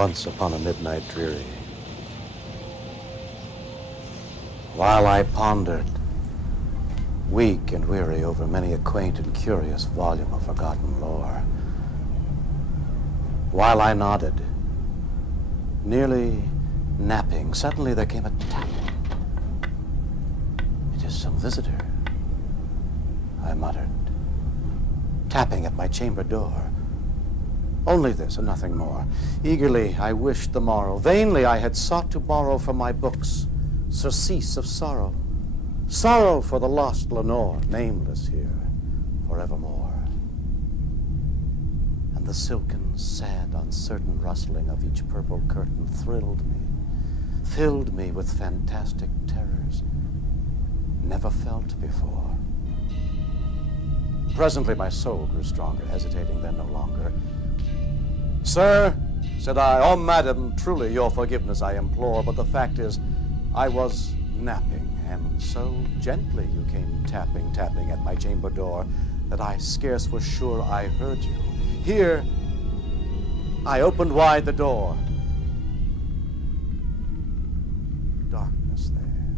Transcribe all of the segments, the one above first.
Once upon a midnight dreary, while I pondered, weak and weary, over many a quaint and curious volume of forgotten lore, while I nodded, nearly napping, suddenly there came a tap. It is some visitor, I muttered, tapping at my chamber door. Only this and nothing more. Eagerly I wished the morrow. Vainly I had sought to borrow from my books surcease of sorrow. Sorrow for the lost Lenore, nameless here forevermore. And the silken, sad, uncertain rustling of each purple curtain thrilled me, filled me with fantastic terrors never felt before. Presently my soul grew stronger, hesitating then no longer. "Sir," said I, "oh, madam, truly your forgiveness I implore, but the fact is, I was napping, and so gently you came tapping at my chamber door, that I scarce was sure I heard you. Here, I opened wide the door. Darkness there,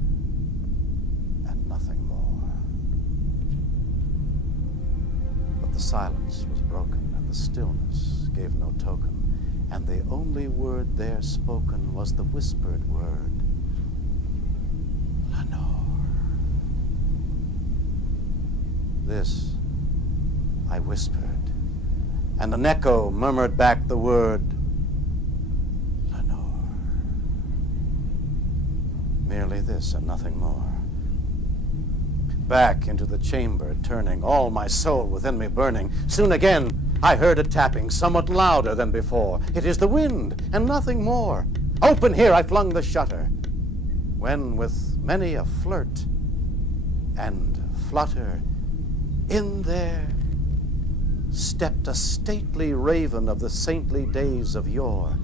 and nothing more. But the silence was broken, and the stillness gave no token, and the only word there spoken was the whispered word, Lenore. This I whispered, and an echo murmured back the word, Lenore. Merely this and nothing more. Back into the chamber turning, all my soul within me burning. Soon again I heard a tapping, somewhat louder than before. It is the wind, and nothing more. Open here, I flung the shutter, when with many a flirt and flutter, in there stepped a stately raven of the saintly days of yore.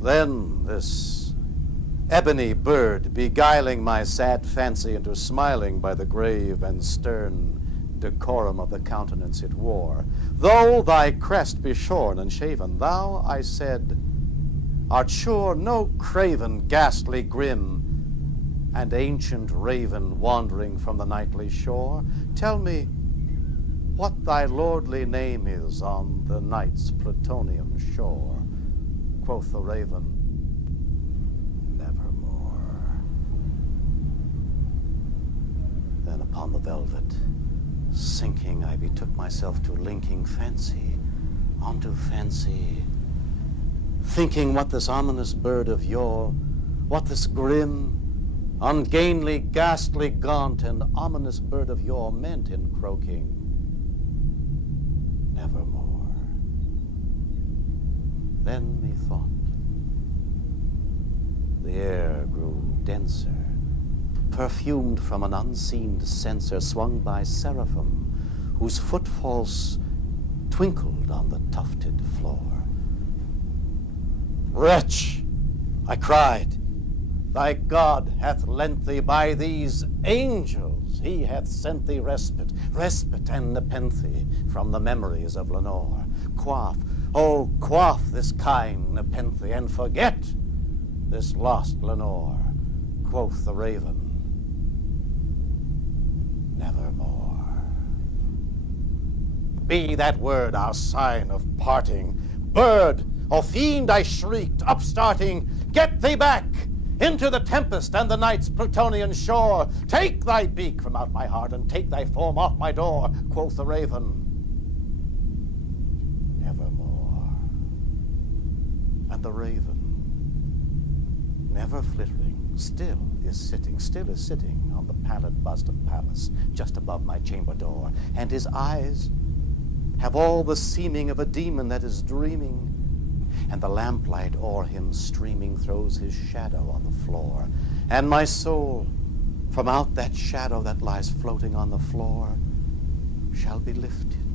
Then this ebony bird, beguiling my sad fancy into smiling by the grave and stern decorum of the countenance it wore. Though thy crest be shorn and shaven, thou, I said, art sure no craven, ghastly grim, and ancient raven wandering from the nightly shore. Tell me what thy lordly name is on the night's Plutonian shore. Quoth the raven, Nevermore. Then upon the velvet, sinking, I betook myself to linking fancy onto fancy, thinking what this ominous bird of yore, what this grim, ungainly, ghastly, gaunt, and ominous bird of yore meant in croaking, Nevermore. Then methought the air grew denser, perfumed from an unseen censer swung by seraphim, whose footfalls twinkled on the tufted floor. Wretch, I cried, thy God hath lent thee by these angels. He hath sent thee respite and nepenthe from the memories of Lenore. Quoth, oh, quaff this kind nepenthe, and forget this lost Lenore. Quoth the raven, Nevermore. Be that word our sign of parting. Bird or fiend, I shrieked, upstarting, get thee back into the tempest and the night's Plutonian shore. Take thy beak from out my heart, and take thy form off my door. Quoth the raven, Nevermore. And the raven, never flittering, still is sitting on the pallid bust of Pallas, just above my chamber door, and his eyes have all the seeming of a demon that is dreaming, and the lamplight o'er him streaming throws his shadow on the floor, and my soul, from out that shadow that lies floating on the floor, shall be lifted